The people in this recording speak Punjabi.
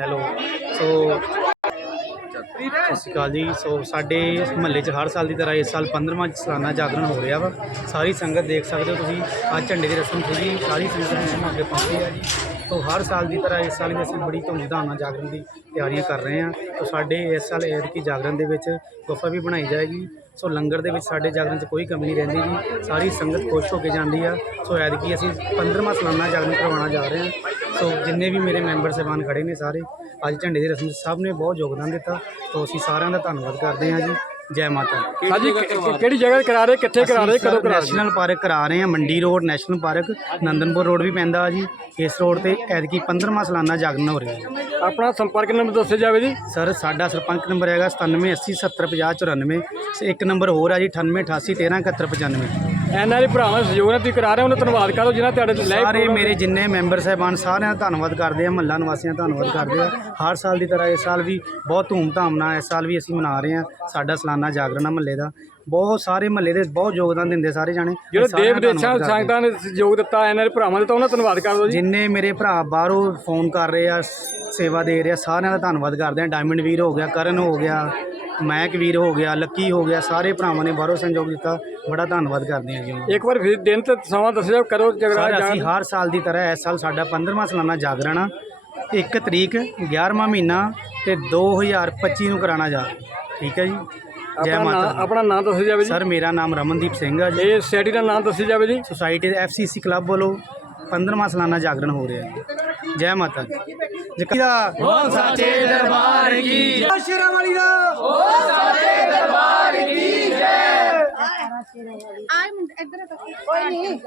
ਹੈਲੋ। ਸੋ, ਸਤਿ ਸ਼੍ਰੀ ਅਕਾਲ ਜੀ। ਸੋ, ਸਾਡੇ ਮਹੱਲੇ 'ਚ ਹਰ ਸਾਲ ਦੀ ਤਰ੍ਹਾਂ ਇਸ ਸਾਲ 15ਵਾਂ ਸਾਲਾਨਾ ਜਾਗਰਣ ਹੋ ਰਿਹਾ ਵਾ। ਸਾਰੀ ਸੰਗਤ ਦੇਖ ਸਕਦੇ ਹੋ ਤੁਸੀਂ ਅੱਜ ਝੰਡੇ ਦੀ ਰਸਮ ਖੁੱਲੀ ਸਾਰੀ ਸੰਗਤ ਇਸ ਮੌਕੇ ਪਹੁੰਚੀ ਹੈ ਜੀ। ਸੋ, ਹਰ ਸਾਲ ਦੀ ਤਰ੍ਹਾਂ ਇਸ ਸਾਲ ਵੀ ਅਸੀਂ ਬੜੀ ਧੂਮਧਾਮ ਨਾਲ ਜਾਗਰਣ ਦੀ ਤਿਆਰੀਆਂ ਕਰ ਰਹੇ ਹਾਂ। ਸੋ, ਸਾਡੇ ਇਸ ਸਾਲ ਇਹ ਐਤਕੀ ਜਾਗਰਣ ਦੇ ਵਿੱਚ ਗੁਫਾ ਵੀ ਬਣਾਈ ਜਾਏਗੀ। ਸੋ ਲੰਗਰ ਦੇ ਵਿੱਚ ਸਾਡੇ ਜਾਗਰਣ 'ਚ ਕੋਈ ਕਮੀ ਨਹੀਂ ਰਹਿੰਦੀ ਜੀ। ਸਾਰੀ ਸੰਗਤ ਖੁਸ਼ ਹੋ ਕੇ ਜਾਂਦੀ ਆ। ਸੋ ਐਤਕੀ ਅਸੀਂ 15ਵਾਂ ਸਾਲਾਨਾ ਜਾਗਰਣ ਕਰਵਾਉਣਾ ਜਾ ਰਹੇ ਹਾਂ। ਸੋ ਜਿੰਨੇ ਵੀ ਮੇਰੇ ਮੈਂਬਰ ਸਾਹਿਬਾਨ ਖੜੇ ਨੇ ਸਾਰੇ, ਅੱਜ ਝੰਡੇ ਦੀ ਰਸਮ 'ਚ ਸਭ ਨੇ ਬਹੁਤ ਯੋਗਦਾਨ ਦਿੱਤਾ। ਸੋ ਅਸੀਂ ਸਾਰਿਆਂ ਦਾ ਧੰਨਵਾਦ ਕਰਦੇ ਹਾਂ ਜੀ। ਜੈ ਮਾਤਾ ਦੀ। ਹਾਂਜੀ ਕਿ- ਕਿਹੜੀ ਜਗ੍ਹਾ ਕਰਾ ਰਹੇ? ਕਿੱਥੇ ਕਰਾ ਰਹੇ? ਅਸੀਂ ਕਦੋਂ ਕਰਾ ਰਹੇ? ਨੈਸ਼ਨਲ ਪਾਰਕ ਕਰਾ ਰਹੇ ਹਾਂ Mandi road national park. Nandanpur road ਵੀ ਪੈਂਦਾ ਆ ਜੀ। ਇਸ ਰੋਡ ਤੇ ਐਤਕੀ 15ਵਾਂ ਸਾਲਾਨਾ ਜਾਗਰਣ ਹੋ ਰਿਹਾ ਹੈ ਆਪਣਾ ਸੰਪਰਕ ਨੰਬਰ ਦੱਸਿਆ ਜਾਵੇ ਜੀ। ਸਰ ਸਾਡਾ ਸਰਪੰਚ ਨੰਬਰ ਹੈਗਾ 9780705094 ਇੱਕ ਨੰਬਰ ਹੋਰ ਆ ਜੀ 9888137195 ਐਨਆਰਆਈ ਭਰਾਵਾਂ ਦੇ ਸਹਿਯੋਗ ਨਾਲ ਤੁਸੀਂ ਕਰਾ ਰਹੇ ਹੋ ਉਹਨਾਂ ਦਾ ਧੰਨਵਾਦ ਕਰੋ ਜਿਨ੍ਹਾਂ ਤੁਹਾਡੇ ਲਾਈਵ ਸਾਰੇ ਮੇਰੇ ਜਿੰਨੇ ਮੈਂਬਰ ਸਾਹਿਬਾਨ ਸਾਰਿਆਂ ਦਾ ਧੰਨਵਾਦ ਕਰਦੇ ਆ ਮਹੱਲਾ ਨਿਵਾਸੀਆਂ ਦਾ ਧੰਨਵਾਦ ਕਰਦੇ ਆ ਹਰ ਸਾਲ ਦੀ ਤਰ੍ਹਾਂ ਇਸ ਸਾਲ ਵੀ ਬਹੁਤ ਧੂਮਧਾਮ ਨਾਲ ਇਸ ਸਾਲ ਵੀ ਅਸੀਂ ਮਨਾ ਰਹੇ ਆ ਸਾਡਾ ਸਾਲਾਨਾ ਜਾਗਰਣ ਮਹੱਲੇ ਦਾ। ਬਹੁਤ ਸਾਰੇ ਮਹੱਲੇ ਦੇ ਬਹੁਤ ਯੋਗਦਾਨ ਦਿੰਦੇ ਸਾਰੇ ਜਾਣੇ। ਜਿਹੜੇ ਸਾਰਿਆਂ ਦੇਵ ਦਾ ਦੇਸ਼ਾਂ ਧੰਨਵਾਦ ਕਰਦੇ। ਆ। ਸੰਗਤਾਂ ਨੇ ਸਹਿਯੋਗ ਦਿੱਤਾ ਐਨਆਰਆਈ ਭਰਾਵਾਂ ਦਾ ਤਾਂ ਉਹਨਾਂ ਦਾ ਧੰਨਵਾਦ ਕਰ ਦਿਓ ਜੀ। ਜਿੰਨੇ ਮੇਰੇ ਭਰਾ ਬਾਹਰੋਂ ਫੋਨ ਕਰ ਰਹੇ ਆ ਸ- ਸੇਵਾ ਦੇ ਰਹੇ ਆ ਸਾਰਿਆਂ ਦਾ ਧੰਨਵਾਦ ਕਰਦੇ ਆ। ਡਾਇਮੰਡ ਵੀਰ ਹੋ ਗਿਆ ਕਰਨ ਹੋ ਗਿਆ ਮੈਕ ਵੀਰ ਹੋ ਗਿਆ ਲੱਕੀ ਹੋ ਗਿਆ ਸਾਰੇ ਭਰਾਵਾਂ ਨੇ ਬਾਹਰੋਂ ਸੰਯੋਗ ਦਿੱਤਾ। ਬੜਾ ਧੰਨਵਾਦ ਕਰਦੇ ਆ ਜੀ ਉਹਨਾਂ ਦਾ। ਇੱਕ ਵਾਰ ਫਿਰ ਦਿਨ ਤੇ ਸਮਾਂ ਦੱਸਿਆ ਜਾਓ, ਕਦੋਂ ਜਗਰਾ ਸਰ ਅਸੀਂ ਹਰ ਸਾਲ ਦੀ ਤਰ੍ਹਾਂ ਇਸ ਸਾਲ ਸਾਡਾ 15ਵਾਂ ਸਾਲਾਨਾ ਜਾਗਰਣ ਆ। 1 ਤਰੀਕ 11ਵਾਂ ਮਹੀਨਾ ਤੇ 2025 ਨੂੰ ਕਰਾਣਾ ਜਾ। ਠੀਕ ਹੈ ਜੀ। ਜੈ ਆਪਣਾ ਮਾਤਾ ਨਾਂ- ਦੀ। ਆਪਣਾ ਨਾਮ ਦੱਸਿਆ ਜਾਵੇ ਜੀ। ਸਰ ਮੇਰਾ ਨਾਮ ਰਮਨਦੀਪ ਸਿੰਘ ਆ ਜੀ। ਇਹ ਸੋਸਾਇਟੀ ਦਾ ਨਾਮ ਦੱਸਿਆ ਜਾਵੇ ਜੀ। ਸੁਸਾਇਟੀ ਦੇ ਐਫਸੀਸੀ ਕਲੱਬ ਵੱਲੋਂ 15ਵਾਂ ਸਾਲਾਨਾ ਜਾਗਰਣ ਹੋ ਰਿਹਾ ਹੈ। ਜੈ ਮਾਤਾ ਦੀ। ਜੈ ਦਾ ਹੋ ਸਾਚੇ ਦਰਬਾਰ ਕੀ ਜੈ। ਸ਼ੇਰਾਂ ਵਾਲੀ ਦਾ। ਆਏ ਮੁੰਡੇ ਇੱਧਰ ਕੋਈ ਨਹੀਂ।